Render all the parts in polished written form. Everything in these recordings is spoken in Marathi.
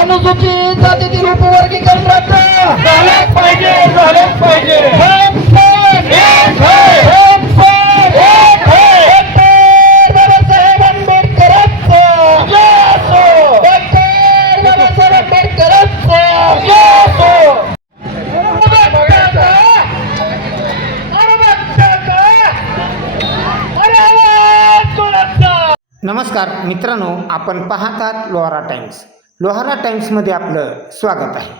अनुसूचित जातीतील उपवर्गीकरण रद्द झालेच पाहिजे, झालेच पाहिजे. बाबासाहेब आंबेडकरांचा जय असो. बाबासाहेब आंबेडकरांचा जय असो. नमस्कार मित्रांनो, आपण पाहतात लोहारा टाइम्स. लोहारा टाइम्समध्ये आपलं स्वागत आहे.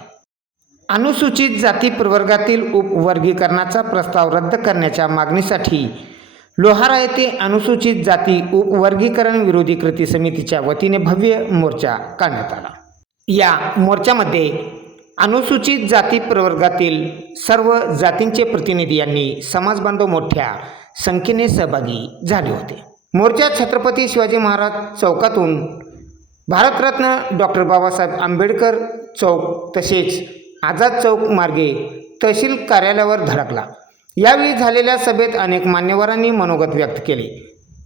अनुसूचित जाती प्रवर्गातील उपवर्गीकरणाचा प्रस्ताव रद्द करण्याच्या मागणीसाठी लोहारा येथे अनुसूचित जाती उपवर्गीकरण विरोधी कृती समितीच्या वतीने भव्य मोर्चा काढण्यात आला. या मोर्चामध्ये अनुसूचित जाती प्रवर्गातील सर्व जातींचे प्रतिनिधी यांनी समाजबांधव मोठ्या संख्येने सहभागी झाले होते. मोर्चा छत्रपती शिवाजी महाराज चौकातून भारतरत्न डॉक्टर बाबासाहेब आंबेडकर चौक तसेच आझाद चौक मार्गे तहसील कार्यालयावर धडकला. यावेळी झालेल्या सभेत अनेक मान्यवरांनी मनोगत व्यक्त केले.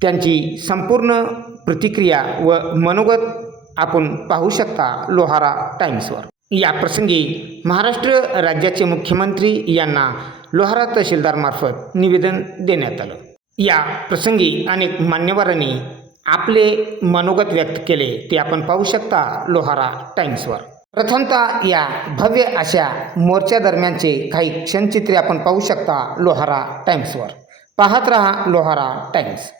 त्यांची संपूर्ण प्रतिक्रिया व मनोगत आपण पाहू शकता लोहारा टाइम्सवर. या प्रसंगी महाराष्ट्र राज्याचे मुख्यमंत्री यांना लोहारा तहसीलदारमार्फत निवेदन देण्यात आलं. या प्रसंगी अनेक मान्यवरांनी आपले मनोगत व्यक्त केले, ते आपण पाहू शकता लोहारा टाइम्सवर. प्रथमतः या भव्य अशा मोर्चा दरम्यानचे काही क्षणचित्रे आपण पाहू शकता लोहारा टाइम्सवर. पाहत रहा लोहारा टाइम्स.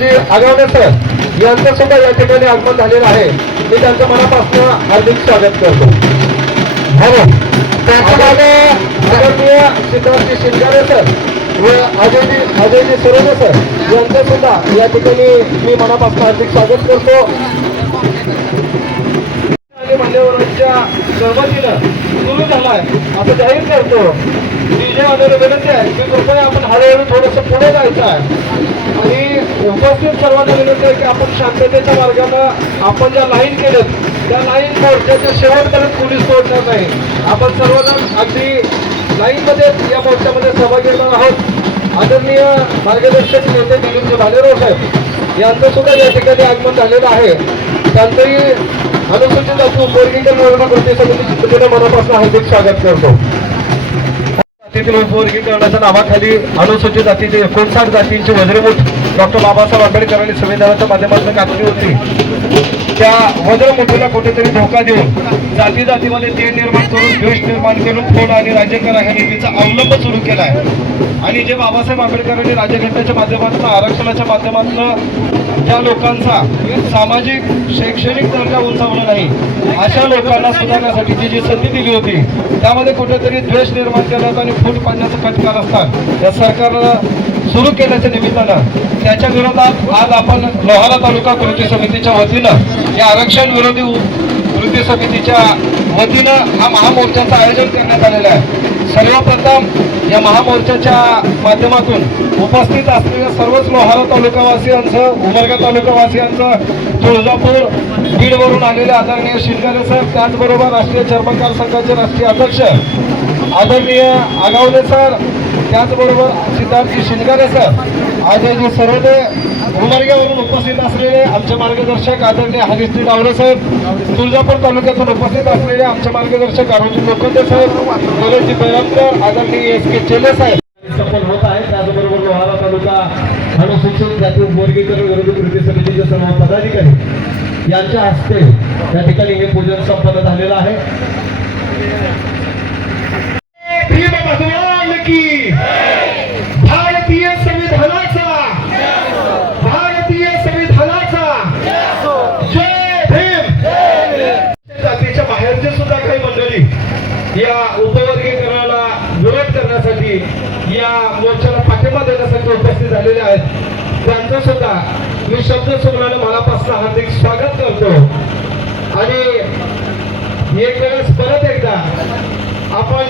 सिद्धार्थजी आगावणे सर यांचं सुद्धा या ठिकाणी आगमन झालेलं आहे. मी त्यांचं मनापासून हार्दिक स्वागत करतो. आदरणीय सिद्धार्थजी शिंगारे सर व अजयजी सुरेने सर यांचं सुद्धा या ठिकाणी मी मनापासून हार्दिक स्वागत करतो. आणि मान्यवरांच्या सहमतीनं सुरू झालाय असं जाहीर करतो. DJ वाल्याला विनंती आहे की कृपया आपण हळूहळू थोडंसं पुढे जायचं आहे आणि उपस्थित सर्वांना विनंती आहे की आपण शांततेच्या मार्गानं आपण ज्या लाईन केल्यात त्या लाईन मोर्चाच्या शेवटपर्यंत पोलीस तोडणार नाही. आपण सर्वजण अगदी लाईनमध्ये या मोर्चामध्ये सहभागी होणार आहोत. आदरणीय मार्गदर्शक नेते दिलीपजी भालेराव साहेब यांचं सुद्धा या ठिकाणी आगमन झालेलं आहे. त्यांचंही अनुसूचित जाती उपवर्गीकरण विरोधी कृती समितीच्या वतीने मनापासून हार्दिक स्वागत करतो. जातीतील उपवर्गीकरणाच्या नावाखाली अनुसूचित जातीचे 59 जातींची वज्रमुठ डॉक्टर बाबासाहेब आंबेडकरांनी संविधानाच्या माध्यमातून घातली होती. त्या वज्रमुठीला कुठेतरी धोका देऊन जाती जातीमध्ये तेढ निर्माण करून द्वेष निर्माण करून फोड आणि राज्यकरा ह्या नीतीचा अवलंब सुरू केला आहे. आणि जे बाबासाहेब आंबेडकरांनी राज्यघटनेच्या माध्यमातून आरक्षणाच्या माध्यमातून ज्या लोकांचा सामाजिक शैक्षणिक दर्जा उंचावला नाही अशा लोकांना सुधारण्यासाठी जी संधी दिली होती त्यामध्ये कुठेतरी द्वेष निर्माण करण्यात आणि फूट पाडण्याचं कटकार असतात या सरकारनं सुरू केल्याच्या निमित्तानं त्याच्या विरोधात आज आपण लोहारा तालुका कृती समितीच्या वतीनं या आरक्षण विरोधी कृती समितीच्या वतीनं हा महामोर्चाचं आयोजन करण्यात आलेलं आहे. सर्वप्रथम या महामोर्चाच्या माध्यमातून उपस्थित असलेल्या सर्वच लोहारा तालुकावासियांचं उमरगा तालुकावासियांचं तुळजापूर बीडवरून आलेले आदरणीय शिंगारे साहेब त्याचबरोबर राष्ट्रीय चर्मकार संघाचे राष्ट्रीय अध्यक्ष आदरणीय आगावणे सर त्याचबरोबर सिद्धार्थजी शिंगारे सर अजयजी सरोदे उमरग्यावरून उपस्थित असलेले आमचे मार्गदर्शक आदरणीय हरीशजी डावरे साहेब तुळजापूर तालुक्यातून उपस्थित असलेले आमचे मार्गदर्शक आरोजी लोखंडे साहेब गोलेजी बैरामकर आदरणीय SK चेले साहेब सफल होत आहे. त्याचबरोबर लोहारा तालुका अनुसूचित जाती उपवर्गीकरण विरोधी कृती समितीचे सर्व पदाधिकारी यांच्या हस्ते या ठिकाणी हे पूजन संपन्न झालेलं आहे. भीम भगवान की भारतीय संविधानाचा जय भीम. जातीच्या बाहेरचे सुद्धा काही मंडळी या उपवर्गीकरणाला विरोध करण्यासाठी या मोर्चाला पाठिंबा देण्यासाठी उपस्थित झालेले आहेत. त्यांचं सुद्धा मी शब्द सुमनाने मनापासून हार्दिक स्वागत करतो. आणि एक वेळेस परत एकदा आपण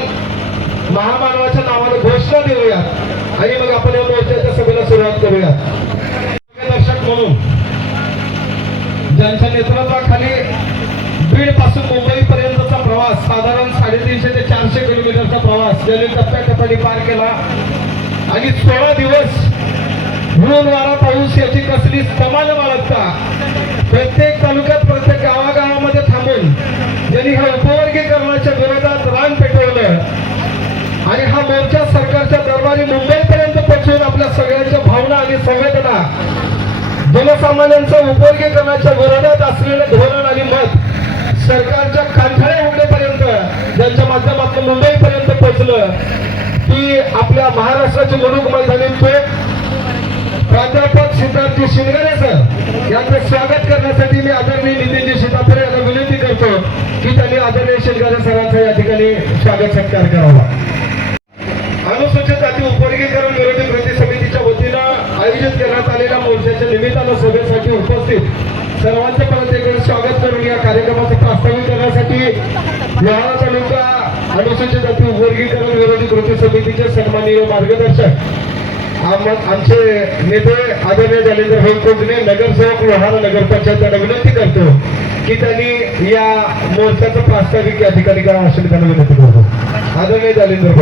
महामानवाच्या नावाने घोषणा देऊयात आणि मग आपण या मोर्चाच्या सभेला सुरुवात करूयात. मार्गदर्शक म्हणून ज्यांच्या नेतृत्वाखाली बीड पासून मुंबई पर्यंतचा प्रवास साधारण 350 ते 400 किलोमीटरचा प्रवास ज्यांनी टप्प्याटप्प्याने पार केला आणि 16 दिवस ऊन वारा पाऊस याची कसली तमा न बाळगता प्रत्येक तालुक्यात प्रत्येक गावागावामध्ये थांबून ज्यांनी ह्या उपवर्गीकरणाच्या विरोधात रान पेटवलं आणि हा मोर्चा सरकारच्या दरबारी मुंबईपर्यंत पोहोचवून आपल्या सगळ्यांच्या भावना आणि संवेदना जनसामान्यांच्या उपवर्गीकरणाच्या विरोधात असलेलं धोरण आणि मत सरकारच्या कानठळ्या उघडेपर्यंत ज्यांच्या माध्यमातून मुंबईपर्यंत पोहोचलं की आपल्या महाराष्ट्राची मुलुकमय झाली प्राध्यापक सिद्धार्थजी शिंगारे सर यांचं स्वागत करण्यासाठी मी आदरणीय नितीनजी सीतापुरे यांना विनंती करतो की त्यांनी आदरणीय शिंगारे सरांचा या ठिकाणी स्वागत सत्कार करावा. अनुसूचित जाती उपवर्गीकरण विरोधी कृती समितीच्या वतीनं आयोजित करण्यात आलेल्या मोर्चाच्या निमित्तानं सभेसाठी उपस्थित सर्वांचं परत एक वेळेस स्वागत करून या कार्यक्रमाचं प्रास्ताविक करण्यासाठी लोहारा तालुका अनुसूचित जाती उपवर्गीकरण विरोधी कृती समितीचे सन्माननीय मार्गदर्शक आमचे नेते आदरणीय जालेंद्र भाऊ कोजने नगरसेवक लोहारा नगरपंचायत यांना विनंती करतो की त्यांनी या मोर्चाचं प्रास्ताविक या ठिकाणी करावं अशी त्यांना विनंती करतो. आदरणीय जालेंद्र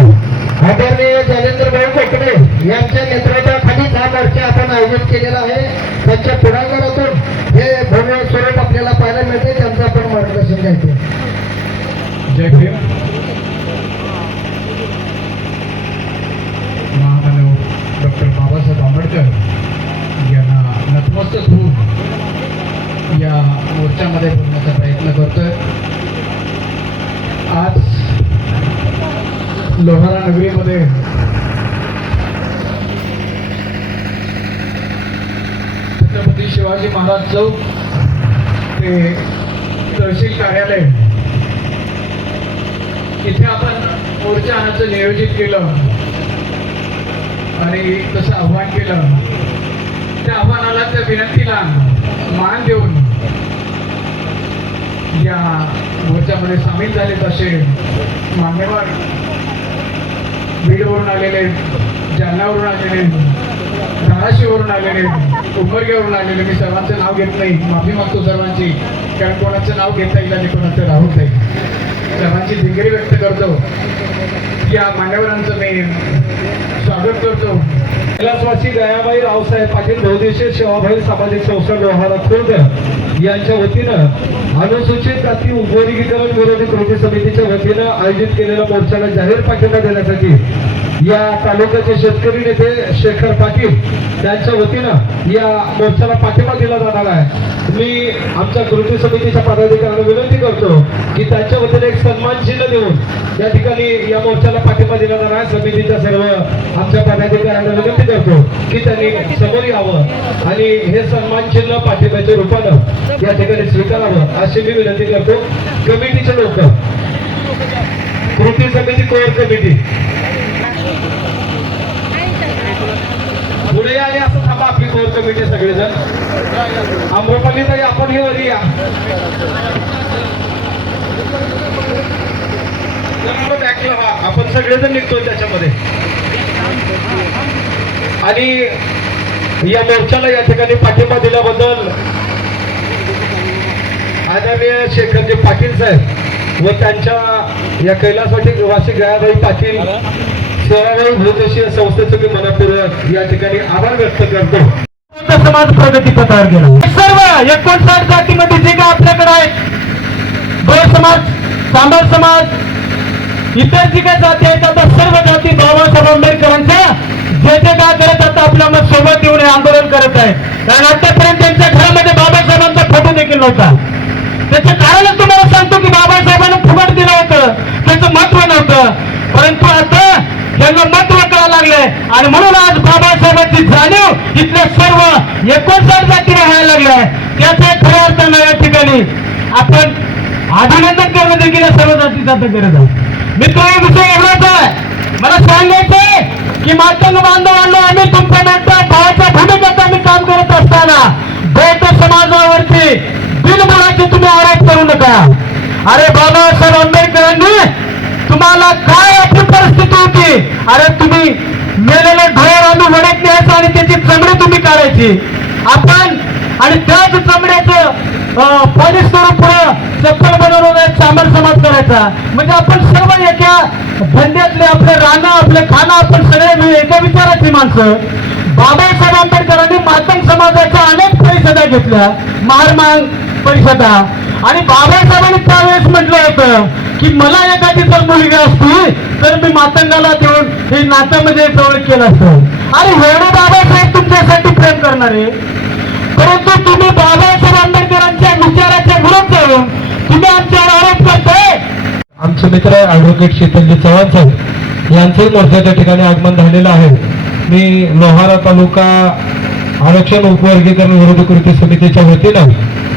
भाऊ कोकणे यांच्या नेतृत्वाखाली हा मोर्चा आपण आयोजित केलेला आहे. त्यांच्या पुढाकारातून हे भव्य स्वरूप आपल्याला पाहायला मिळते. त्यांचं आपण मार्गदर्शन घ्यायचे. जय भीम. महामानव डॉक्टर बाबासाहेब आंबेडकर यांना नतमस्तक होऊन या मोर्चामध्ये बोलण्याचा प्रयत्न करतोय. आज लोहारा नगरीमध्ये छत्रपती शिवाजी महाराज चौक ते तहसील कार्यालय इथे आपण मोर्चा आणायचं नियोजित केलं आणि तसं आव्हान केलं. त्या आव्हानाला, त्या विनंतीला मान देऊन या मोर्चामध्ये सामील झालेत असे मान्यवर बीडवरून आलेले, जालन्यावरून आलेले, धाराशिववरून आलेले, उमरग्यावरून आलेले. मी सर्वांचं नाव घेत नाही, माफी मागतो सर्वांची, कारण कोणाचं नाव घेता येईल आणि कोणाचं राहून जाईल. सर्वांची दिलगिरी व्यक्त करतो. या मान्यवरांचं मी स्वागत करतो. कैलासवासी दयाबाई रावसाहेब पाटील बहुउद्देशीय सेवाभावी सामाजिक संस्था लोहारा खुर्द यांच्या वतीनं अनुसूचित जाती उपवर्गीकरण विरोधी कृती समितीच्या वतीनं आयोजित केलेल्या मोर्चाला जाहीर पाठिंबा देण्यासाठी या तालुक्याचे शेतकरी नेते शेखर पाटील यांच्या वतीनं या मोर्चाला पाठिंबा दिला जाणार आहे. मी आमच्या कृती समितीच्या पदाधिकाऱ्यांना विनंती करतो की त्यांच्या वतीने एक सन्मान चिन्ह देऊन या ठिकाणी या मोर्चाला पाठिंबा दिला जाणार आहे. समितीच्या सर्व आमच्या पदाधिकाऱ्यांना विनंती करतो की त्यांनी समोर यावं आणि हे सन्मान चिन्ह पाठिंब्याच्या रूपानं या ठिकाणी स्वीकारावं अशी मी विनंती करतो. कमिटीचे लोक, कृती समिती, कोर कमिटी पुढे आले असं थांबा. आपली कोर कमिटी सगळेजण. आम्रपाली ताई, आपण हे वरी या. बॅकला व्हा. आपण सगळेजण निघतो त्याच्यामध्ये. आणि या मोर्चाला या ठिकाणी पाठिंबा दिल्याबद्दल आदरणीय शेखरजी पाटील साहेब व त्यांच्या या कैलासवासी निवासी गयाबाई पाटील सेवाभावी बहुउद्देशीय संस्थेचं मी मनपूर्वक या ठिकाणी आभार व्यक्त करतो. समाज प्रगती पथावर गेला. सर्व 59 जातीमध्ये जे काय आपल्याकडे आहेत, भोर समाज, सांबार समाज, इतर जी काही जाती आहेत, आता सर्व जाती बाबासाहेब आंबेडकरांच्या जे काय करत आता आपल्या मग सोबत येऊन हे आंदोलन करत आहेत. कारण आतापर्यंत त्यांच्या घरामध्ये बाबासाहेबांचा फोटो देखील नव्हता. त्याचं कारणच तुम्हाला सांगतो की बाबासाहेबांना फुकट दिलं होतं, त्याचं महत्व नव्हतं. परंतु आता त्यांना महत्व करायला लागलंय आणि म्हणून आज बाबासाहेबांची जाणीव इथल्या सर्व 59 जातीने व्हायला लागलाय. त्याच्या खऱ्या अर्थानं या ठिकाणी आपण अभिनंदन करणं देखील या सर्व जातीचा गरज आहे. मित्र, विषय एवढाच आहे. मला सांगायचंय की मातंग बांधवांना, आम्ही तुमच्या नंतर भावाच्या भूमिकेत आम्ही काम करत असताना बौद्ध समाजावरती बिनबुडाचे तुम्ही आरोप करू नका. अरे बाबासाहेब आंबेडकरांनी तुम्हाला काय आपली परिस्थिती होती? अरे तुम्ही मेलेलं ढोर आणून वडत न्यायचं आणि त्याची चमडी तुम्ही काढायची. आपण आणि त्याच चमड्याचं पोलीस करून पुढं चप्पल बनवून सांबार समाज करायचा. म्हणजे आपण सर्व एका धंद्यातले, आपले राहणं, आपले खाणं, आपण सगळे एका विचाराची माणसं. बाबासाहेब आंबेडकरांनी मातंग समाजाच्या अनेक परिषदा घेतल्या, महारमांग परिषदा. आणि बाबासाहेबांनी त्यावेळेस म्हटलं होतं की मला एखादी जर मुलगी असती तर मी मातंगाला देऊन हे नात्यामध्ये जवळ केलं असतं. अरे एवढे बाबासाहेब तुमच्यासाठी प्रेम करणारे, परंतु तुम्ही बाबासाहेब आंबेडकरांच्या विचाराच्या विरोध जाऊन तुम्ही आमच्यावर आरोप करताय. आमचे मित्र ॲडव्होकेट शीतलजी चव्हाण साहेब यांचंही मोर्चाच्या ठिकाणी आगमन झालेलं आहे. मी लोहारा तालुका आरक्षण उपवर्गीकरण विरोधी कृती समितीच्या वतीनं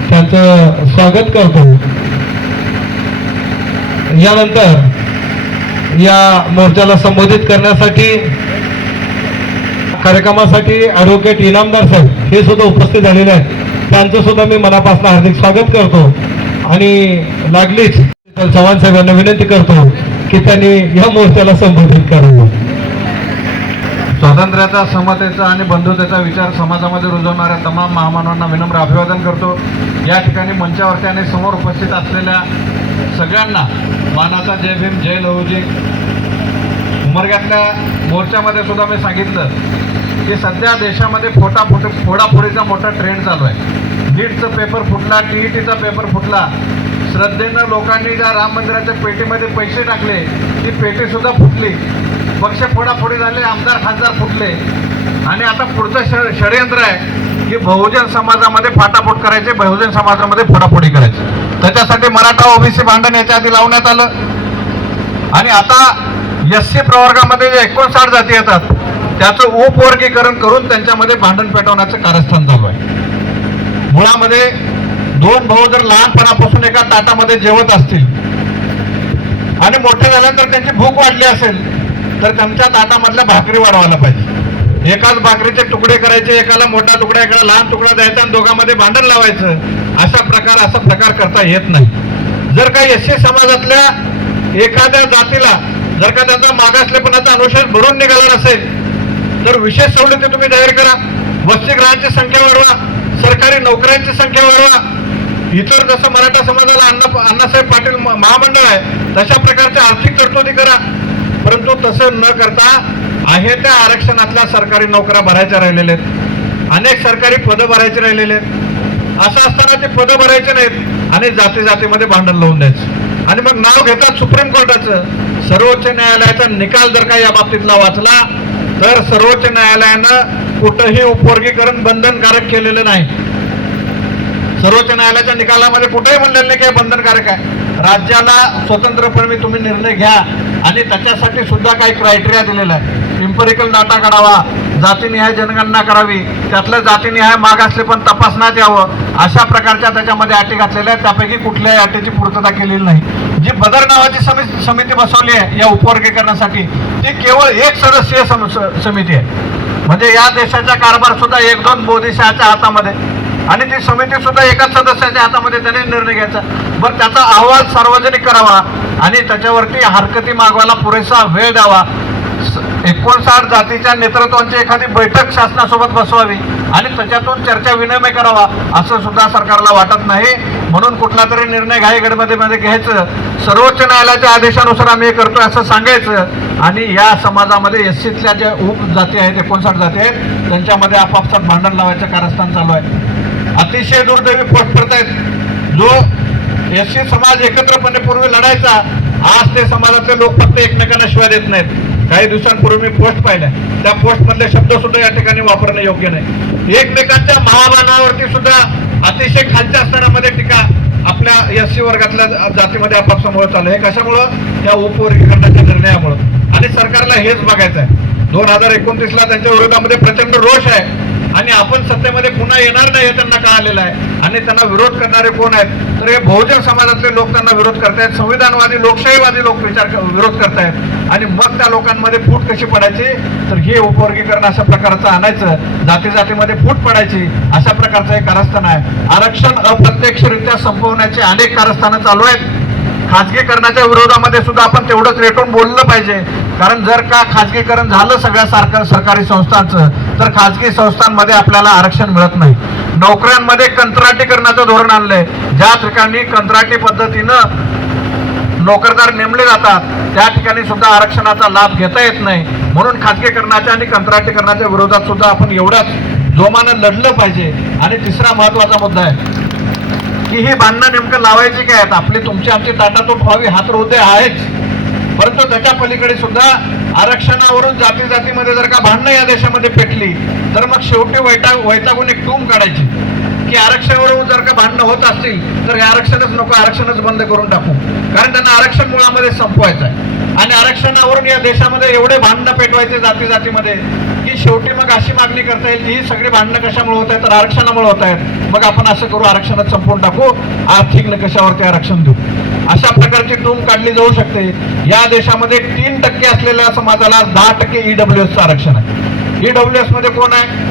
त्यांचं स्वागत करतो. यानंतर या मोर्चाला संबोधित करण्यासाठी कार्यक्रमासाठी ॲडव्होकेट इनामदार साहेब हे सुद्धा उपस्थित झालेले आहेत. त्यांचं सुद्धा मी मनापासून हार्दिक स्वागत करतो आणि लागलीच चव्हाण साहेबांना विनंती करतो की त्यांनी या मोर्चाला संबोधित करावं. स्वातंत्र्याचा, समतेचा आणि बंधुतेचा विचार समाजामध्ये रुजवणाऱ्या तमाम महामानवांना विनम्र अभिवादन करतो. या ठिकाणी मंचावरती आणि समोर उपस्थित असलेल्या सगळ्यांना मानाचा जय भीम, जय लहूजी. उमरग्यातल्या मोर्चामध्ये सुद्धा मी सांगितलं की सध्या देशामध्ये फोडाफोडीचा मोठा ट्रेंड चालू आहे. नीटचा पेपर फुटला, TETचा पेपर फुटला. श्रद्धेनं लोकांनी ज्या राम मंदिराच्या पेटीमध्ये पैसे टाकले ती पेटीसुद्धा फुटली. पक्ष फोडाफोडी झाले, आमदार खासदार फुटले. आणि आता पुढचं षडयंत्र आहे की बहुजन समाजामध्ये फाटाफूट करायचे, बहुजन समाजामध्ये फोडाफोडी करायची. त्याच्यासाठी मराठा OBC भांडण याच्या आधी लावण्यात आलं. आणि आता SC प्रवर्गामध्ये जे 59 जाती येतात त्याचं उपवर्गीकरण करून त्यांच्यामध्ये भांडण पेटवण्याचं कारस्थान चालू आहे. मुळामध्ये दोन भाऊ जर लहानपणापासून एका ताटामध्ये जेवत असतील आणि मोठे झाल्यानंतर त्यांची भूक वाढली असेल तर त्यांच्या ताटामधल्या भाकरी वाढवायला पाहिजे. एकाच भाकरीचे तुकडे करायचे, एकाला मोठा तुकडा एकाला लहान तुकडा द्यायचा आणि दोघांमध्ये भांडण लावायचं. असा प्रकार करता येत नाही. जर काही एससी समाजातल्या एखाद्या जातीला जर का त्यांचा मागासलेपणाचा अनुशेष भरून निघाला नसेल तर विशेष सवलती तुम्ही जाहीर करा. वसतिगृहांची संख्या वाढवा, सरकारी नोकऱ्यांची संख्या वाढवा. इतर जसं मराठा समाजाला अण्णासाहेब पाटील महामंडळ आहे तशा प्रकारच्या आर्थिक तरतुदी करा. परंतु तसं न करता आहे त्या आरक्षणातल्या सरकारी नोकऱ्या भरायच्या राहिलेल्या आहेत, अनेक सरकारी पदं भरायची राहिलेले आहेत. असं असताना ते पदं भरायचे नाहीत आणि जातीमध्ये भांडण लावून द्यायचं आणि मग नाव घेतात सुप्रीम कोर्टाचं. सर्वोच्च न्यायालयाचा निकाल जर का या बाबतीतला वाचला तर सर्वोच्च न्यायालयानं कुठंही उपवर्गीकरण बंधनकारक केलेलं नाही. सर्वोच्च न्यायालयाच्या निकालामध्ये कुठेही म्हणलेलं नाही की हे बंधनकारक आहे. राज्याला स्वतंत्रपणे तुम्ही निर्णय घ्या आणि त्याच्यासाठी सुद्धा काही क्रायटेरिया दिलेला आहे. इम्पेरिकल डाटा काढावा, जातीनिहाय जनगणना करावी, त्यातलं जातीनिहाय मागासले पण तपासण्यात यावं, अशा प्रकारच्या त्याच्यामध्ये अटी घातलेल्या आहेत. त्यापैकी कुठल्याही अटीची पूर्तता केलेली नाही. जी बदर नावाची समिती बसवली आहे या उपवर्गीकरणासाठी ती केवळ एक सदस्यीय समिती आहे. म्हणजे या देशाचा कारभार सुद्धा 1-2 मोदी शहाच्या हातामध्ये आणि ती समिती सुद्धा एकाच सदस्याच्या हातामध्ये त्याने निर्णय घ्यायचा. बरं, त्याचा अहवाल सार्वजनिक करावा आणि त्याच्यावरती हरकती मागवायला पुरेसा वेळ द्यावा. 59 जातीच्या नेतृत्वांची एखादी बैठक शासनासोबत बसवावी आणि त्याच्यातून चर्चा विनिमय करावा असं सुद्धा सरकारला वाटत नाही. म्हणून कुठला तरी निर्णय घाईगडबडीमध्ये घ्यायचं, सर्वोच्च न्यायालयाच्या आदेशानुसार आम्ही हे करतोय असं सांगायचं आणि या समाजामध्ये एससीतल्या ज्या उपजाती आहेत 59 जाती आहेत त्यांच्यामध्ये आपापसात भांडण लावायचं कारस्थान चालू आहे. अतिशय दुर्दैवी पोस्ट करतायत. जो एससी समाज एकत्रपणे पूर्वी लढायचा, आज ते समाजातले लोक फक्त एकमेकांना शिवाय देत नाहीत. काही दिवसांपूर्वी मी पोस्ट पाहिल्या, त्या पोस्ट मधले शब्द सुद्धा या ठिकाणी वापरणं योग्य नाही. एकमेकांच्या महामानावरती सुद्धा अतिशय खालच्या स्तरामध्ये टीका आपल्या एससी वर्गातल्या जातीमध्ये आपापसामुळे चालू आहे. कशामुळं? या उपवर्गीकरणाच्या निर्णयामुळं. आणि सरकारला हेच बघायचं आहे. 2029ला त्यांच्या विरोधामध्ये प्रचंड रोष आहे आणि आपण सत्तेमध्ये पुन्हा येणार नाही हे त्यांना कळालेलं आहे. आणि त्यांना विरोध करणारे कोण आहेत? तर हे बहुजन समाजातले लोक त्यांना विरोध करतायत, संविधानवादी लोकशाहीवादी लोक विरोध करतायत. आणि मग त्या लोकांमध्ये फूट कशी पडायची? तर हे उपवर्गीकरण अशा प्रकारचं आणायचं, जातीमध्ये फूट पडायची, अशा प्रकारचं हे कारस्थान आहे. आरक्षण अप्रत्यक्षरित्या संपवण्याचे अनेक कारस्थानं चालू आहेत. खाजगीकरणाच्या विरोधामध्ये सुद्धा आपण तेवढंच रेटून बोललं पाहिजे. कारण जर का खाजगीकरण झालं सगळ्या सरकारी संस्थांचं तर खाजगी संस्थांमध्ये आपल्याला आरक्षण मिळत नाही. नोकऱ्यांमध्ये कंत्राटीकरणाचं धोरण आणलंय. ज्या ठिकाणी कंत्राटी पद्धतीनं नोकरदार नेमले जातात त्या ठिकाणी सुद्धा आरक्षणाचा लाभ घेता येत नाही. म्हणून खाजगीकरणाच्या आणि कंत्राटीकरणाच्या विरोधात सुद्धा आपण एवढ्याच जोमानं लढलं पाहिजे. आणि तिसरा महत्वाचा मुद्दा आहे की ही भांडणं नेमकं लावायची काय आहेत? आपली तुमची आमची ताटातूट व्हावी हा तर उद्देश आहेच, परंतु त्याच्या पलीकडे सुद्धा आरक्षणावरून जातीमध्ये जर का भांडणं या देशामध्ये पेटली तर मग शेवटी वैतागून एक टूम काढायची की आरक्षणावरून जर का भांडणं होत असतील तर हे आरक्षणच नको, आरक्षणच बंद करून टाकू. कारण त्यांना आरक्षण मुळामध्ये संपवायचं आहे. आणि आरक्षणावरून या देशामध्ये एवढे भांडणं पेटवायचे जातीमध्ये की शेवटी मग अशी मागणी करता येईल की ही सगळी भांडणं कशामुळे होत आहेत? तर आरक्षणामुळे होत आहेत. मग आपण असं करू, आरक्षणात संपवून टाकू, आर्थिक नकाशावरती आरक्षण देऊ, अशा प्रकारची टूम काढली जाऊ शकते. या देशामध्ये 3% असलेल्या समाजाला 10% EWS आरक्षण आहे. EWS मध्ये कोण आहे?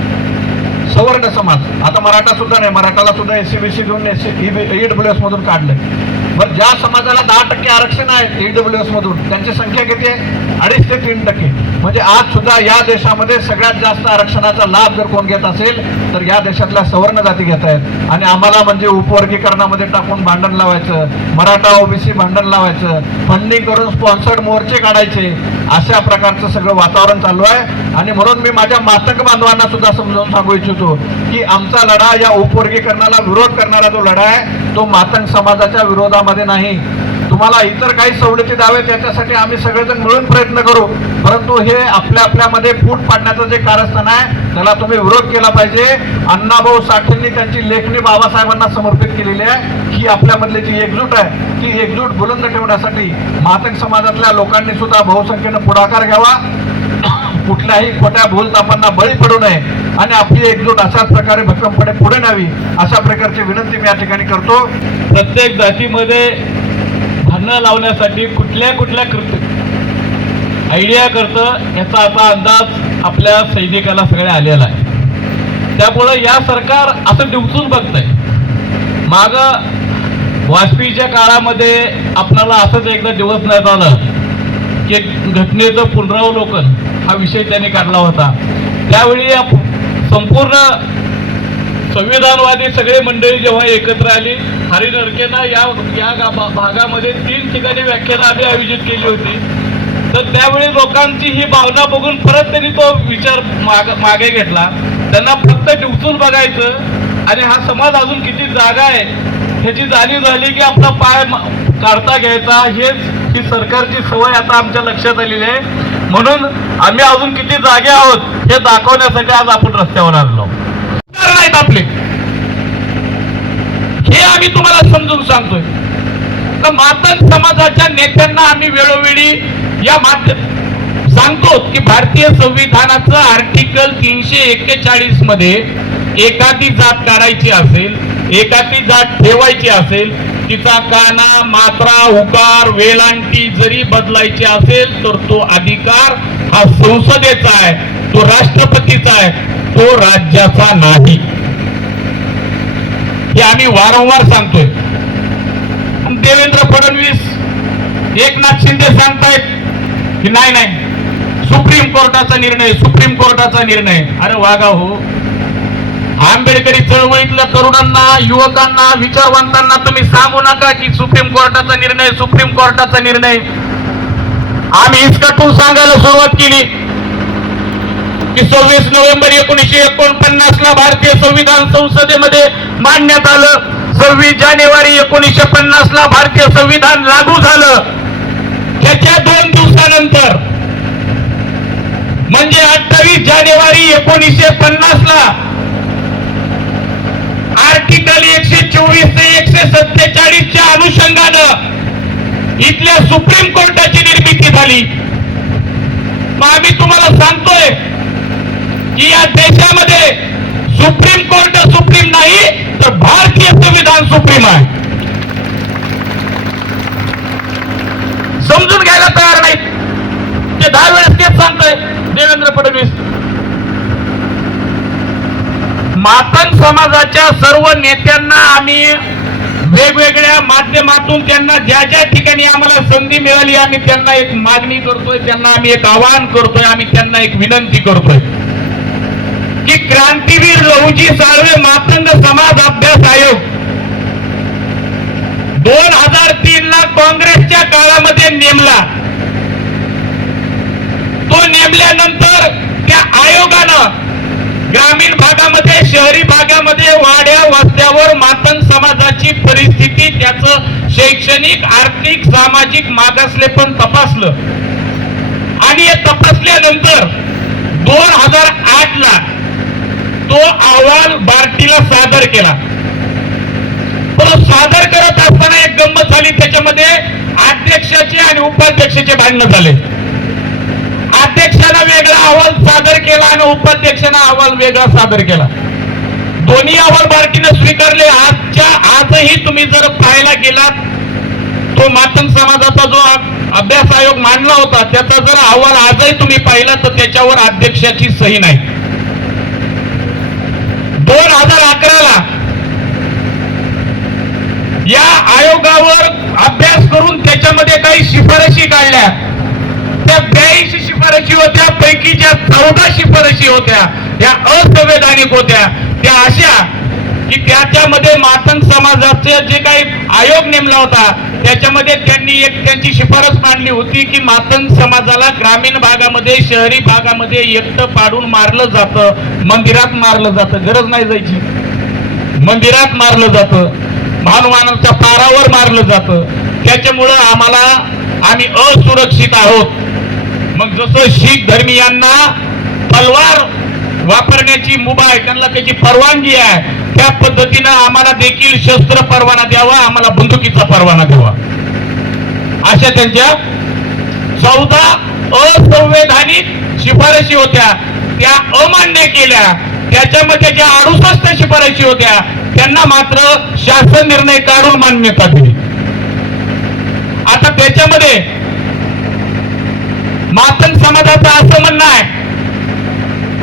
सवर्ण समाज. आता मराठा सुद्धा नाही, मराठाला सुद्धा SC-BC देऊन EWS मधून काढलंय. बरं, ज्या समाजाला 10% आरक्षण आहे EWS मधून त्यांची संख्या किती आहे? 2.5 ते 3%. म्हणजे आज सुद्धा या देशामध्ये सगळ्यात जास्त आरक्षणाचा लाभ जर कोण घेत असेल तर या देशातल्या सवर्ण जाती घेत आहेत. आणि आम्हाला म्हणजे उपवर्गीकरणामध्ये टाकून भांडण लावायचं, मराठा OBC भांडण लावायचं, फंडिंग करून स्पॉन्सर्ड मोर्चे काढायचे, अशा प्रकारचं सगळं वातावरण चालू आहे. आणि म्हणून मी माझ्या मातंग बांधवांना सुद्धा समजावून सांगू इच्छितो की आमचा लढा या उपवर्गीकरणाला विरोध करणारा जो लढा आहे तो मातंग समाजाच्या विरोधामध्ये नाही. तुम्हाला इतर काही सवलती द्यावेत याच्यासाठी आम्ही सगळेजण मिळून प्रयत्न करू, परंतु हे आपल्यामध्ये फूट पाडण्याचं जे कारस्थान आहे त्याला तुम्ही विरोध केला पाहिजे. अण्णाभाऊ साठेंनी त्यांची लेखणी बाबासाहेबांना समर्पित केलेली आहे. ही आपल्यामधली जी एकजूट आहे ती एकजूट बुलंद ठेवण्यासाठी मातंग समाजातल्या लोकांनी सुद्धा बहुसंख्येनं पुढाकार घ्यावा. कुठल्याही खोट्या भूलतापांना बळी पडू नये आणि आपली एकजूट अशाच प्रकारे भक्कमपणे पुढे न्यावी अशा प्रकारची विनंती मी या ठिकाणी करतो. प्रत्येक जातीमध्ये भांडणं लावण्यासाठी कुठल्या आयडिया करतं याचा आता अंदाज आपल्या सैनिकाला सगळ्या आलेला आहे. त्यामुळं या सरकार असं डिवचून बघतंय. माग वाजपेयीच्या काळामध्ये आपल्याला असंच एकदा दिवस नाही आलं की घटनेचं पुनरावलोकन हा विषय त्यांनी काढला होता. त्यावेळी संपूर्ण संविधानवादी सगळे मंडळी जेव्हा एकत्र आली, हरिनरकेनं या भागामध्ये 3 ठिकाणी व्याख्यानं आम्ही आयोजित केली होती. तर त्यावेळी लोकांची ही भावना बघून परत त्यांनी तो विचार मागे घेतला. त्यांना फक्त डिवचून बघायचं आणि हा समाज अजून किती जागा आहे ह्याची जाणीव झाली की आपला पाय काढता घ्यायचा. हेच ही सरकारची सवय आता आमच्या लक्षात आलेली आहे. म्हणून आम्ही अजून किती जागे आहोत हे दाखवण्यासाठी आज आपण रस्त्यावर आलो नाहीत आपले. हे आम्ही तुम्हाला समजून सांगतोय. तर मातंग समाजाच्या नेत्यांना आम्ही वेळोवेळी या सांगतो की भारतीय संविधानाचं आर्टिकल 341 मध्ये एखादी जात काढायची असेल, एखादी जात ठेवायची असेल, तिचा काना, मात्रा, उकार, वेलांटी जरी बदलायची असेल तर तो अधिकार हा संसदेचा आहे, तो राष्ट्रपतीचा आहे, तो राज्याचा नाही. हे आम्ही वारंवार सांगतोय. देवेंद्र फडणवीस, एकनाथ शिंदे सांगतायत की नाही सुप्रीम कोर्टाचा निर्णय, सुप्रीम कोर्टाचा निर्णय. अरे वागा हो, आंबेडकरी चळवळीतल्या तरुणांना, युवकांना, विचारवंतांना तुम्ही सांगू नका की सुप्रीम कोर्टाचा निर्णय, सुप्रीम कोर्टाचा निर्णय. आम्ही इसकटून सांगायला सुरुवात केली की 26 नोव्हेंबर 1949 ला भारतीय संविधान संसदेमध्ये मांडण्यात आलं. 26 जानेवारी 1950 ला भारतीय संविधान लागू झालं. त्याच्या 2 दिवसानंतर म्हणजे 28 जानेवारी 1950 ला आर्टिकल 124 ते 147 च्या अनुषंगानं इथल्या सुप्रीम कोर्टाची निर्मिती झाली. मग आम्ही तुम्हाला सांगतोय की या देशामध्ये सुप्रीम कोर्ट सुप्रीम नाही तर भारतीय संविधान सुप्रीम आहे. समजून घ्यायला तयार नाहीत. ते 10 वेळेस तेच सांगतोय देवेंद्र फडणवीस. मातंग समाजाच्या सर्व नेत्यांना आम्ही वेगवेगळ्या माध्यमातून त्यांना ज्या ज्या ठिकाणी आम्हाला संधी मिळाली आम्ही त्यांना एक मागणी करतोय, त्यांना आम्ही एक आवाहन करतोय, आम्ही त्यांना एक विनंती करतोय की क्रांतीवीर लहुजी साळवे मातंग समाज अभ्यास आयोग 2003 ला काँग्रेसच्या काळामध्ये नेमला. तो नेमल्यानंतर त्या आयोगानं ग्रामीण भागामध्ये, शहरी भागामध्ये, वाड्या वस्त्यावर मातंग समाजाची परिस्थिती, त्याचं शैक्षणिक, आर्थिक, सामाजिक मागासलेपण तपासलं आणि हे तपासल्यानंतर 2008 ला तो अहवाल बार्टीला सादर केला. तो सादर करत असताना एक गंमत झाली. त्याच्यामध्ये अध्यक्षाचे आणि उपाध्यक्षाचे भांडण झाले. अध्यक्षानं वेगळा अहवाल सादर केला आणि उपाध्यक्षानं अहवाल वेगळा सादर केला. दोन्ही अहवाल बार्टीनं स्वीकारले. आजही तुम्ही जर पाहायला गेलात तो मातंग समाजाचा जो अभ्यास आयोग मांडला होता त्याचा जर अहवाल आजही तुम्ही पाहिला तर त्याच्यावर अध्यक्षाची सही नाही. 2011 ला या आयोगावर अभ्यास करून त्याच्यामध्ये काही शिफारशी काढल्या. त्या 82 शिफारशी होत्या, पैकी ज्या 14 शिफारशी होत्या त्या असंवैधानिक होत्या. त्या अशा की त्याच्यामध्ये मातंग समाजाचे जे काही आयोग नेमला होता त्याच्यामध्ये त्यांनी एक त्यांची शिफारस मांडली होती की मातंग समाजाला ग्रामीण भागामध्ये, शहरी भागामध्ये एकटं पाडून मारलं जातं, मंदिरात मारलं जातं. गरज नाही जायची. मंदिरात मारलं जातं, भानुमानाच्या पारावर मारलं जातं. त्याच्यामुळं आम्ही असुरक्षित आहोत. मग जसं शीख धर्मीयांना तलवार वापरण्याची मुभा आहे, त्यांना त्याची परवानगी आहे, त्या पद्धतीनं आम्हाला देखील शस्त्र परवाना द्यावा, आम्हाला बंदुकीचा परवाना द्यावा. अशा त्यांच्या 14 असंवैधानिक शिफारशी होत्या त्या अमान्य केल्या. त्याच्यामध्ये ज्या 68 शिफारशी होत्या त्यांना मात्र शासन निर्णय काढून मान्यता दिली. आता त्याच्यामध्ये मातंग समाजाचं असं म्हणणं आहे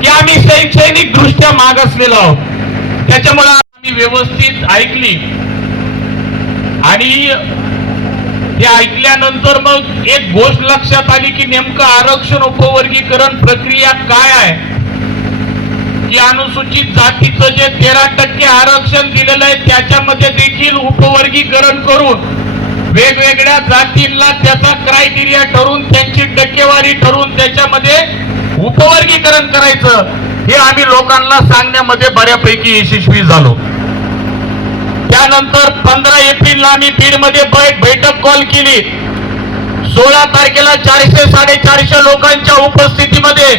की आम्ही शैक्षणिक दृष्ट्या मागासलेलो आहोत. त्याच्यामुळे आम्ही व्यवस्थित ऐकली आणि ते ऐकल्यानंतर मग एक गोष्ट लक्षात आली की नेमकं आरक्षण उपवर्गीकरण प्रक्रिया काय आहे, की अनुसूचित जातीचं जे 13% आरक्षण दिलेलं आहे त्याच्यामध्ये देखील उपवर्गीकरण करून वेगवेगळ्या जातींना त्याचा क्रायटेरिया ठरवून त्यांची टक्केवारी ठरवून त्याच्यामध्ये उपवर्गीकरण करायचं हे आम्ही लोकांना सांगण्यामध्ये बऱ्यापैकी यशस्वी झालो. त्यानंतर 15 एप्रिलला आम्ही बीडमध्ये बैठक कॉल केली. 16 तारखेला 400-450 लोकांच्या उपस्थितीमध्ये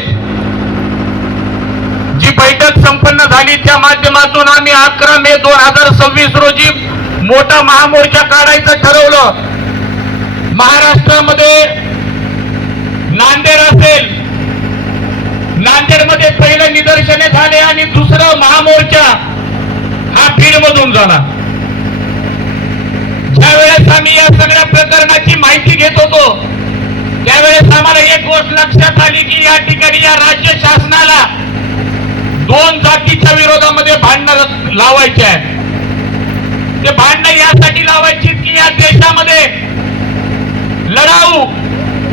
जी बैठक संपन्न झाली त्या माध्यमातून आम्ही 11 मे 2026 रोजी मोठा महामोर्चा काढायचं ठरवलं. महाराष्ट्रामध्ये नांदेड असेल, नांदेडमध्ये पहिले निदर्शने झाले आणि दुसरं महामोर्चा हा बीड मधून झाला. ज्यावेळेस आम्ही या सगळ्या प्रकरणाची माहिती घेत होतो त्यावेळेस आम्हाला एक गोष्ट लक्षात आली की या ठिकाणी या राज्य शासनाला 2 जातीच्या विरोधामध्ये भांडणं लावायचे आहे. ते भांडणं यासाठी लावायची की या देशामध्ये लढाऊ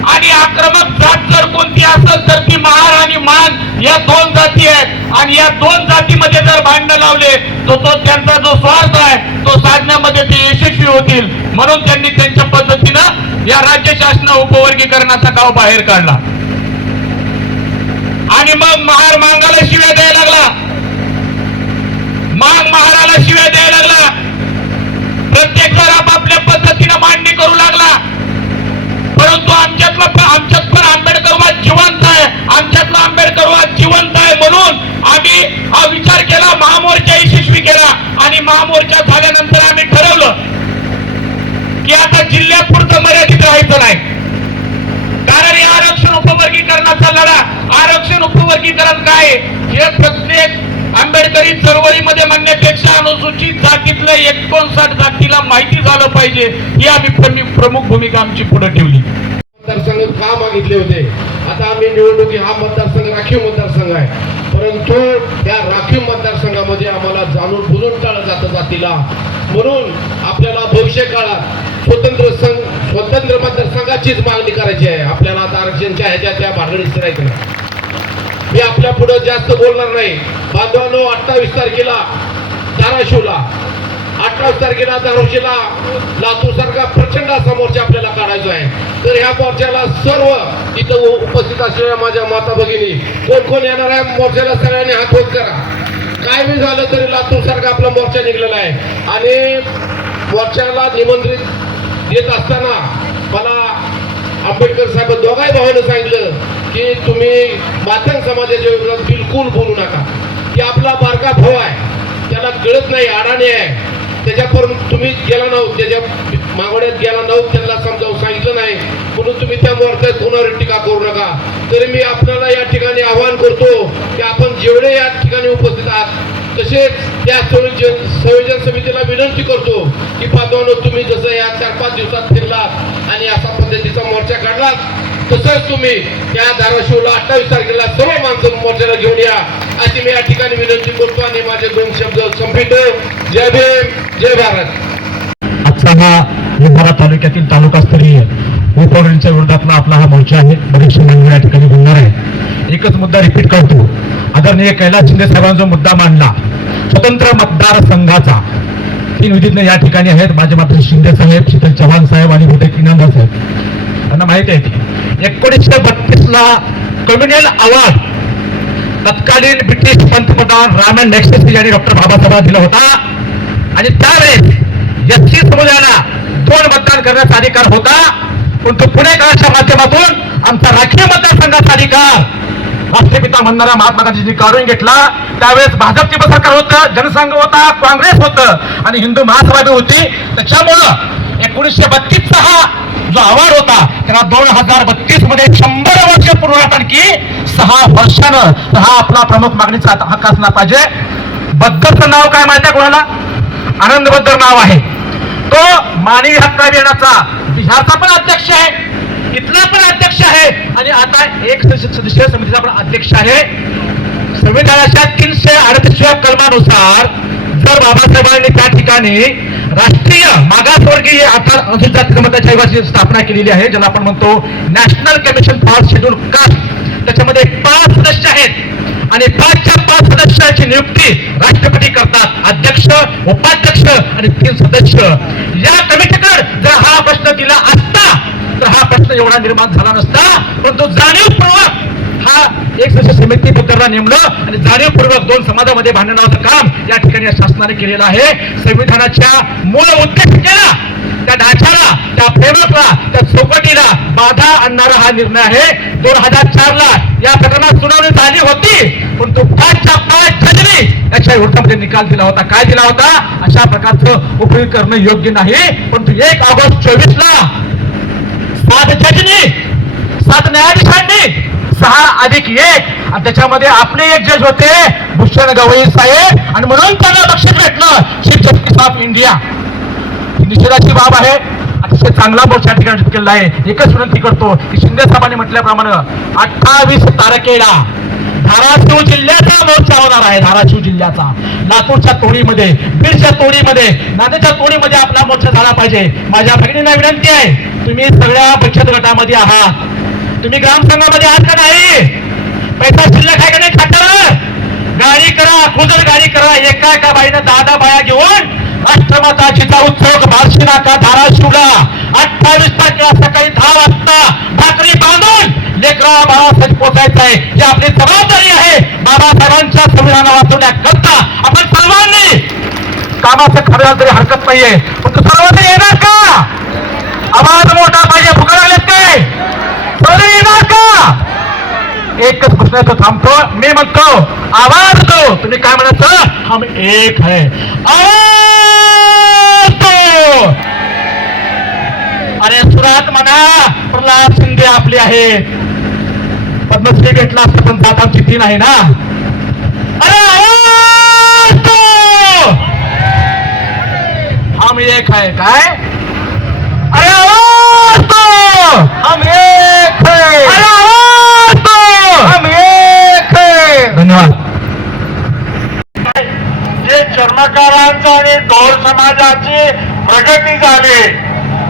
आणि आक्रमक जात जर कोणती असेल तर ती महार आणि मान या 2 जाती आहेत आणि या 2 जातीमध्ये जर भांडणं लावले तो त्यांचा जो स्वार्थ आहे तो साधण्यामध्ये ते यशस्वी होतील. म्हणून त्यांनी त्यांच्या पद्धतीनं या राज्य शासन उपवर्गीकरणाचा डाव बाहेर काढला आणि मग महार मांगाला शिव्या द्यायला लागला, मांग महाराला शिव्या द्यायला लागला. प्रत्येक जण आपापल्या पद्धतीनं मांडणी करू लागला. परंतु आमच्यात पण आंबेडकरवाद जिवंत आहे, आमच्यातला आंबेडकरवाद जिवंत आहे म्हणून आम्ही हा विचार केला, महामोर्चा यशस्वी केला आणि महामोर्चा झाल्यानंतर आम्ही ठरवलं की आता जिल्ह्यापुरतं मर्यादित राहायचं नाही. कारण या आरक्षण उपवर्गीकरणाचा लढा, आरक्षण उपवर्गीकरण काय हे प्रत्येक आंबेडकरी चळवळीमध्ये म्हणण्यापेक्षा अनुसूचित जातीतल्या 59 जातीला माहिती झालं पाहिजे ही आम्ही प्रमुख भूमिका आमची पुढे ठेवली. मतदारसंघ का मागितले होते? आता आम्ही निवडणुकी हा मतदारसंघ राखीव मतदारसंघ आहे, परंतु त्या राखीव मतदारसंघामध्ये आम्हाला जाणून बुजून टाळलं जातं जातीला. म्हणून आपल्याला भविष्य काळात स्वतंत्र मतदारसंघाचीच मागणी करायची आहे. आपल्याला आता आरक्षणच्या ह्याच्या त्या भानगडीत करायचं नाही. मी आपल्या पुढे जास्त बोलणार नाही. बांधवांनो, 28 तारखेला धाराशिवला, 28 तारखेला धाराशिवला लातूर सारखा प्रचंड असा मोर्चा आपल्याला काढायचा आहे. तर ह्या मोर्चाला सर्व तिथं उपस्थित असलेल्या माझ्या माता भगिनी कोण कोण येणार आहे मोर्चाला सगळ्यांनी हात वर करा. काय बी झालं तरी लातूर सारखा आपला मोर्चा निघलेला आहे आणि मोर्चाला निमंत्रित देत असताना मला आंबेडकर साहेब दोघाही भावानं सांगितलं की तुम्ही मातंग समाजाच्या विरोधात बिलकुल बोलू नका. की आपला बारका भाऊ आहे, त्याला कळत नाही, अडाणी आहे, त्याच्यापर्यंत तुम्ही गेला नव्हतं, त्याच्या मागवड्यात गेला नव्हतं, त्यांना समजावून सांगितलं नाही म्हणून तुम्ही त्या मोर्चात कोणावर टीका करू नका. तरी मी आपल्याला या ठिकाणी आवाहन करतो की आपण जेवढे या ठिकाणी उपस्थित आहात तसेच त्या संयोजन समितीला विनंती करतो की बांधवांनो, तुम्ही जसं या 4-5 दिवसात फिरलात आणि असा पद्धतीचा मोर्चा काढलात तसंच तुम्ही त्या धाराशिवला 28 तारखेला सर्व माणसं मोर्चाला घेऊन या अशी मी या ठिकाणी विनंती करतो आणि माझे 2 शब्द संपवितो. जय भीम, जय भारत. आजचा हा निंबाळा तालुक्यातील तालुकास्तरीय उपवर्गीकरणाच्या विरोधातला आपला हा मोर्चा आहे. बरेचसे मान्य या ठिकाणी बोलणार आहे. एकच मुद्दा रिपीट करतो. आदरणीय कैलास शिंदे साहेबांचा जो मुद्दा मांडला स्वतंत्र मतदारसंघाचा, 3 विधिज्ञ या ठिकाणी आहेत. माझे मात्र शिंदे साहेब, शीतल चव्हाण साहेब आणि बहुतेक इनामदार साहेब यांना माहिती आहे की 1932ला कम्युनल अवॉर्ड तत्कालीन ब्रिटिश पंतप्रधान रामन मॅग्सेसे यांनी डॉक्टर बाबासाहेबांना दिला होता आणि त्यावेळेस एसटी समुदायाला 2 मतदान करण्याचा अधिकार होता. पण तो पुणेकरांच्या माध्यमातून आमचा राखीव मतदारसंघाचा अधिकार राष्ट्रपिता म्हणणारा महात्मा गांधींनी काढून घेतला. त्यावेळेस भाजपचे सरकार होतं, जनसंघ होता, काँग्रेस होतं आणि हिंदू महासभा होती. त्याच्यामुळं 1932चा हा जो अवॉर्ड होता त्यांना 2032 मध्ये 100 वर्ष पूर्ण होतात, आणखी 6 वर्षानं. तर हा आपला प्रमुख मागणीचा हक्क असला पाहिजे. बद्दरचं नाव काय माहिती आहे कोणाला? आनंद बद्दर नाव आहे. तो मानवी हक्क अभियानाचा बिहारचा पण अध्यक्ष आहे, इथला पण अध्यक्ष आहे आणि आता एक सदस्य समितीचा पण अध्यक्ष आहे. संविधानाच्या 338 कलमानुसार जर बाबासाहेबांनी त्या ठिकाणी राष्ट्रीय मागासवर्गीय अनुसूचित जाती जमातीच्या आयोगाची स्थापना केलेली आहे, ज्याला आपण म्हणतो national commission for schedule caste. त्याच्यामध्ये 5 सदस्य आहेत आणि 5 सदस्यांची नियुक्ती राष्ट्रपती करतात, अध्यक्ष, उपाध्यक्ष आणि 3 सदस्य. या कमिटीकडे जर हा प्रश्न दिला असता तर हा प्रश्न एवढा निर्माण झाला नसता, परंतु जाणीवपूर्वक हा एक सदस्य समिती बद्दरला नेमलं आणि जाणीवपूर्वक 2 समाजामध्ये भांडणाचं काम या ठिकाणी या शासनाने केलेलं आहे. संविधानाच्या मूळ उद्देशिकेला, त्या ढाच्याला, त्या फ्रेमवर्कला, त्या चौकटीला बाधा आणणारा हा निर्णय आहे. 2004 या प्रकरणात सुनावणी झाली होती, परंतु 5 जजनी याच्या विरोधामध्ये निकाल दिला होता. काय दिला होता? अशा प्रकारचं उपयोग करणं योग्य नाही. परंतु 1 ऑगस्ट 24 7 जजनी, 7 न्यायाधीशांनी 6+1 आणि त्याच्यामध्ये आपले एक जज होते भूषण गवई साहेब आणि म्हणून त्यांना बक्षीस भेटलं चीफ जस्टिस ऑफ इंडिया. ही निषेधाची बाब आहे. अतिशय चांगला मोर्चा ठिकाणी केलेला आहे. एकच विनंती करतो की शिंदे साहेबांनी म्हटल्याप्रमाणे 28 तारखेला धाराशिव जिल्ह्याचा मोर्चा होणार आहे. धाराशिव जिल्ह्याचा, लातूरच्या तोडीमध्ये, बीडच्या तोडीमध्ये, नांदेडच्या तोडीमध्ये आपला मोर्चा झाला पाहिजे. माझ्या भगिनींना विनंती आहे, तुम्ही सगळ्या बचत गटामध्ये आहात, तुम्ही ग्रामसंघामध्ये आहात का नाही? पैसा शिल्लक आहे का नाही खात्यावर? गाडी करा, खुदर गाडी करा. एका बाईनं 10 बाया घेऊन राष्ट्रमाताजीचा उत्सव बार्शी नाका धाराशिवला 28 तारखेला सकाळी 10 वाजता भाकरी बांधून लेकरा बाळासाठी पोचायचं आहे. ही आपली जबाबदारी आहे. बाबासाहेबांच्या संविधान वाचवण्याकरता आपण सर्वांनी कामाचं खरं तरी हरकत नाहीये, पण तू सर्वांनी येणार का? आवाज मोठा पाहिजे. फुका लागलेत काय? सर्वांनी येणार का? एकच घोषणा थांबतो. मी म्हणतो आवाज दो. तुम्ही काय म्हणायचं? हम एक है. आवाज दो. अरे सुरात म्हणा, प्रल्हाद शिंदे आपले आहेत. पद्मश्री भेटला असतं पण जात आमची 3 आहे ना. अरे आवाज दो. हम एक है. काय? अरे आवाज दो. हम एक है. अरे आवाज दो. हम एक है. धन्यवाद. जे चर्मकारांचा आणि ढोल समाजाची प्रगती झाली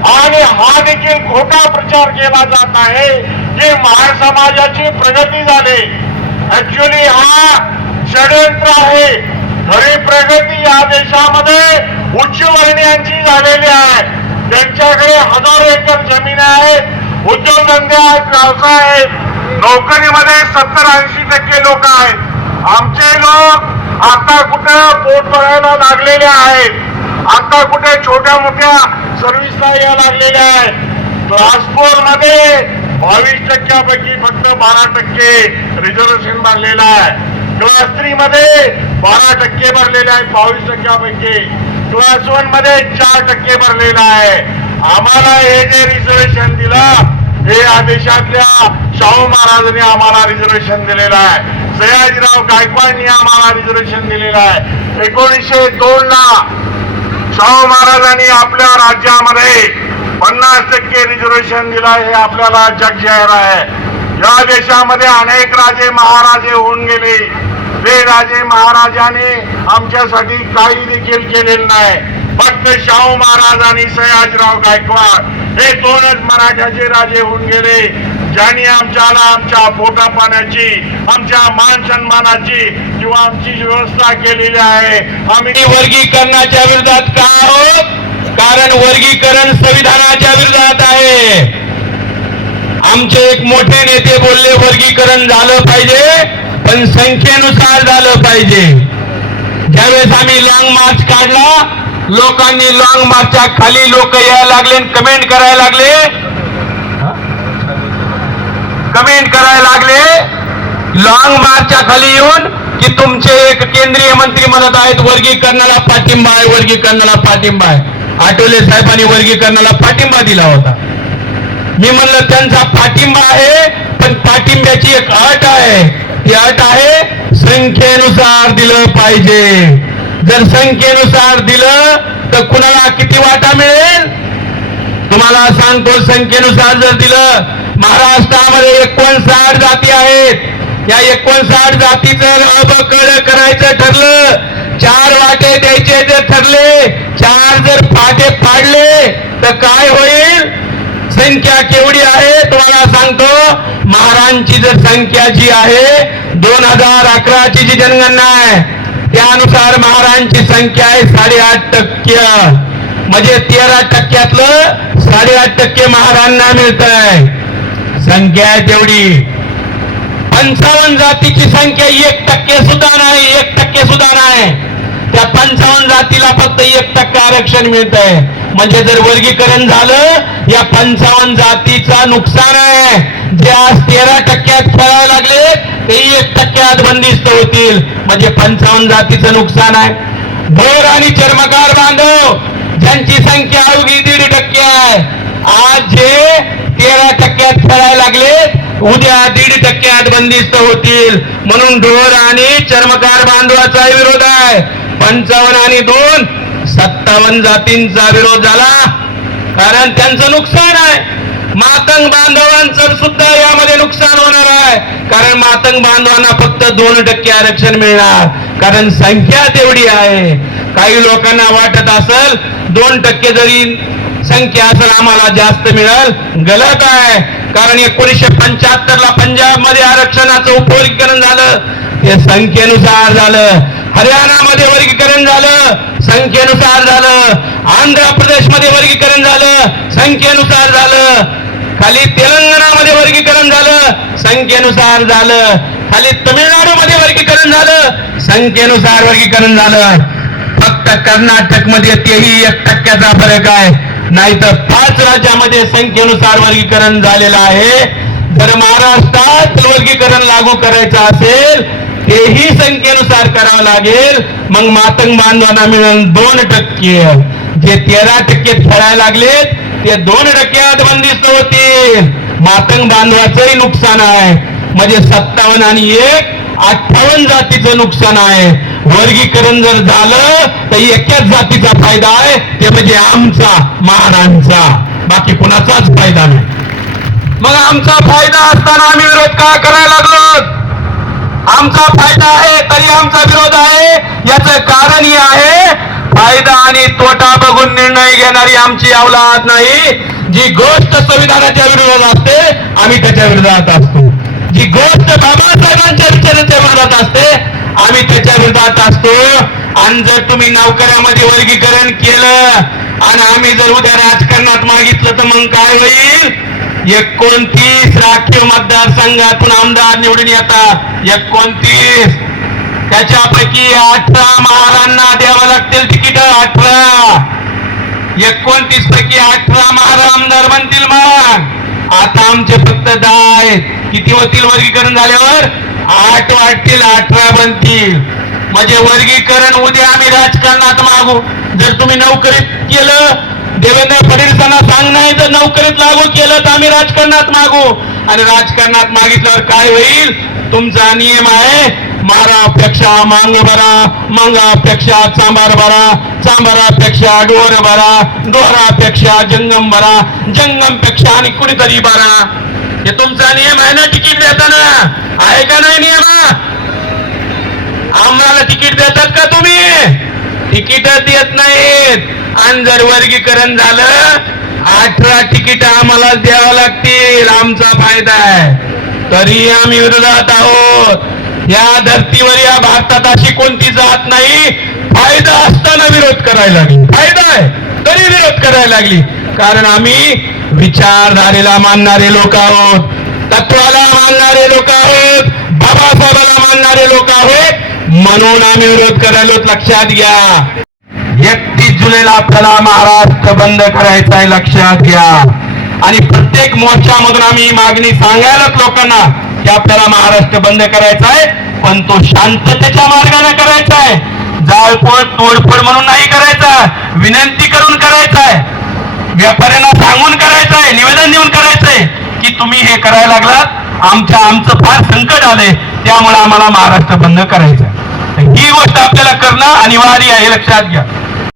आणि हा देखील खोटा प्रचार केला जात आहे की महार समाजाची प्रगती झाली. ऍक्च्युली हा षडयंत्र आहे. खरी प्रगती या देशामध्ये उच्चवर्णीयांची झालेली आहे. त्यांच्याकडे हजारो एकर जमीन आहेत, उद्योगधंदे आहेत, व्यवसाय आहेत, नोकरीमध्ये 70-80% लोक आहेत. आमचे लोक आता कुठे पोट भरायला लागलेले आहेत, आता कुठे छोट्या मोठ्या सर्व्हिसला यायला लागलेल्या आहेत. ट्रान्सपोर्टमध्ये 22% फक्त 12% रिझर्वेशन भरलेलं आहे. क्लास 3 मध्ये 12% भरलेले आहेत 22%पैकी. क्लास 1 मध्ये 4% भरलेलं आहे. आम्हाला हे जे रिझर्वेशन दिलं हे या देशातल्या शाहू महाराजांनी आम्हाला रिझर्वेशन दिलेलं आहे. सयाजीराव गायकवाडनी आम्हाला रिझर्वेशन दिलेलं आहे. 1902 ला शाहू महाराजांनी आपल्या राज्यामध्ये 50% रिझर्वेशन दिलं. हे आपल्याला जग जाहीर आहे. या देशामध्ये अनेक राजे महाराजे होऊन गेले. ते राजे महाराजांनी आमच्यासाठी काही देखील केलेलं नाही. फक्त शाहू महाराज आणि सयाजीराव गायकवाड हे 2च मराठ्याचे राजे होऊन गेले, ज्यांनी आमच्याला आमच्या पोटा पाण्याची, आमच्या मान सन्मानाची किंवा आमची व्यवस्था केलेली आहे. आम्ही वर्गीकरणाच्या विरोधात का आहोत? कारण वर्गीकरण संविधानाच्या विरोधात आहे. आमचे एक मोठे नेते बोलले वर्गीकरण झालं पाहिजे पण संख्येनुसार झालं पाहिजे. ज्यावेळेस आम्ही लॉंग मार्च काढला, लोकांनी लॉंग मार्चच्या खाली लोक यायला लागले, कमेंट करायला लागले, लॉंग मार्चच्या खाली येऊन की तुमचे एक केंद्रीय मंत्री म्हणत आहेत वर्गीकरणाला पाठिंबा आहे, वर्गीकरणाला पाठिंबा आहे. आठवले साहेबांनी वर्गीकरणाला पाठिंबा दिला होता. मी म्हणलं त्यांचा पाठिंबा आहे, पण पाठिंब्याची एक अट आहे. ती अट आहे संख्येनुसार दिलं पाहिजे. जर संख्येनुसार दिलं तर कुणाला किती वाटा मिळेल तुम्हाला सांगतो. संख्येनुसार जर दिलं, महाराष्ट्रामध्ये 59 जाती आहेत. या 59 जाती जर अबकड करायचं ठरलं, 4 वाटे द्यायचे जर ठरले, 4 जर फाटे पाडले तर काय होईल? संख्या केवढी आहे तुम्हाला सांगतो. महारांची जर संख्या जी आहे 2011ची जी जनगणना आहे त्यानुसार महारांची संख्या आहे 8.5%. म्हणजे 13%तलं 8.5% महारांना मिळत आहे. संख्या आहे तेवढी. 55 जातीची संख्या 1% सुद्धा नाही, 1% सुद्धा नाही. त्या 55 जातीला फक्त 1% आरक्षण मिळत आहे. म्हणजे जर वर्गीकरण झालं, या 55 जातीचा नुकसान आहे. जे आज 13% खेळायला लागले ते 1% बंदिस्त होतील. म्हणजे 55 जातीचं नुकसान आहे. ढोर आणि चर्मकार बांधव ज्यांची संख्या अवघी 1.5% आहे, आज जे 13% खेळायला लागले उद्या 1.5% बंदिस्त होतील. म्हणून ढोर आणि चर्मकार बांधवाचा विरोध आहे. 55 आणि 2 57 जातींचा विरोध झाला, कारण त्यांचं नुकसान आहे. मातंग बांधवांचं सुद्धा यामध्ये नुकसान होणार आहे, कारण मातंग बांधवांना फक्त 2% आरक्षण मिळणार, कारण संख्या तेवढी आहे. काही लोकांना वाटत असेल 2% जरी संख्या असेल आम्हाला जास्त मिळेल, गलत आहे. कारण 1975 ला पंजाब मध्ये आरक्षणाचं उपवर्गीकरण झालं, ते संख्येनुसार झालं. हरियाणामध्ये वर्गीकरण झालं, संख्येनुसार झालं. आंध्र प्रदेशमध्ये वर्गीकरण झालं, संख्येनुसार झालं. खाली तेलंगणामध्ये वर्गीकरण झालं, संख्येनुसार झालं. खाली तमिळनाडूमध्ये वर्गीकरण झालं, संख्येनुसार वर्गीकरण झालं. फक्त कर्नाटकमध्ये तेही 1%चा फरक आहे, नाहीतर 5 राज्यामध्ये संख्येनुसार वर्गीकरण झालेलं आहे. जर महाराष्ट्रात वर्गीकरण लागू करायचं असेल तेही संख्येनुसार करावं लागेल. मग मातंग बांधवांना मिळेल 2%. जे 13% खेळायला लागलेत ते 2% बंदिस्त होतील. मातंग बांधवाचंही नुकसान आहे. म्हणजे 57 आणि 1 58 जातीचं नुकसान आहे. वर्गीकरण जर झालं तर एकाच जातीचा फायदा आहे, ते म्हणजे आमचा, महारांचा. बाकी कुणाचाच फायदा नाही. मग आमचा फायदा असताना आम्ही विरोध का करायला लागलो? आमचा फायदा आहे तरी आमचा विरोध आहे. याचं कारण हे आहे, फायदा आणि तोटा बघून निर्णय घेणारी आमची अवलाद नाही. जी गोष्ट संविधानाच्या विरोधात असते आम्ही त्याच्या विरोधात असतो. जी गोष्ट बाबासाहेबांच्या विचाराच्या विरोधात असते आम्ही त्याच्या विरोधात असतो. आणि जर तुम्ही नोकऱ्यामध्ये वर्गीकरण केलं आणि आम्ही जर उद्या राजकारणात मागितलं तर मग काय होईल? 29 राखीव मतदारसंघातून आमदार निवडून येतात. 29 त्याच्यापैकी 18 महारांना द्यावं लागतील तिकीट. 18 29 पैकी 18 महाराज आमदार बनतील. मग आता आमचे फक्त 10 आहेत. किती होतील वर्गीकरण झाल्यावर? 8 वाटतील, 18 बनतील. म्हणजे वर्गीकरण उद्या आम्ही राजकारणात मागू. जर तुम्ही नोकरीत केलं, देवेंद्र फडणवीसांना सांग नाही, जर नोकरीत लागू केलं तर आम्ही राजकारणात मागू. आणि राजकारणात मागितल्यावर काय होईल? तुमचा नियम आहे, मारापेक्षा मांग बरा, मांगापेक्षा चांबार बरा, चांबारापेक्षा डोर बरा, डोरापेक्षा जंगम बरा, जंगमपेक्षा आणि कुणीतरी बरा. हे तुमचा नियम आहे ना तिकीट देताना? आहे का नाही नियम? आम्हाला तिकीट देतात का तुम्ही? तिकीट देत नाहीत. आणि जर वर्गीकरण झालं 18 तिकीट आम्हाला द्यावं लागतील. आमचा फायदा आहे तरी आम्ही विरोधात आहोत. या धर्तीवर, या भारतात अशी कोणती जात नाही फायदा असताना विरोध करायला लागली. फायदा आहे तरी विरोध करायला लागली. कारण आम्ही विचारधारेला मानणारे लोक आहोत, तत्वाला मानणारे लोक आहोत, बाबासाहेबाला मानणारे लोक आहोत, म्हणून आम्ही विरोध करायला. लक्षात घ्या, 31 जुलैला आपल्याला महाराष्ट्र बंद करायचा आहे, लक्षात घ्या. आणि प्रत्येक मोर्चामधून आम्ही मागणी सांगायलाच लोकांना की आपल्याला महाराष्ट्र बंद करायचा आहे, पण तो शांततेच्या मार्गाने करायचा आहे. जाळपोळ तोडफोड म्हणून नाही करायचा, विनंती करून करायचा आहे, व्यापाऱ्यांना सांगून करायचं आहे, निवेदन देऊन करायचंय. तुम्ही हे करायला लागलात, आमचं फार संकट आलंय, त्यामुळे आम्हाला महाराष्ट्र बंद करायचं. ही गोष्ट आपल्याला करणं अनिवार्य आहे, लक्षात घ्या.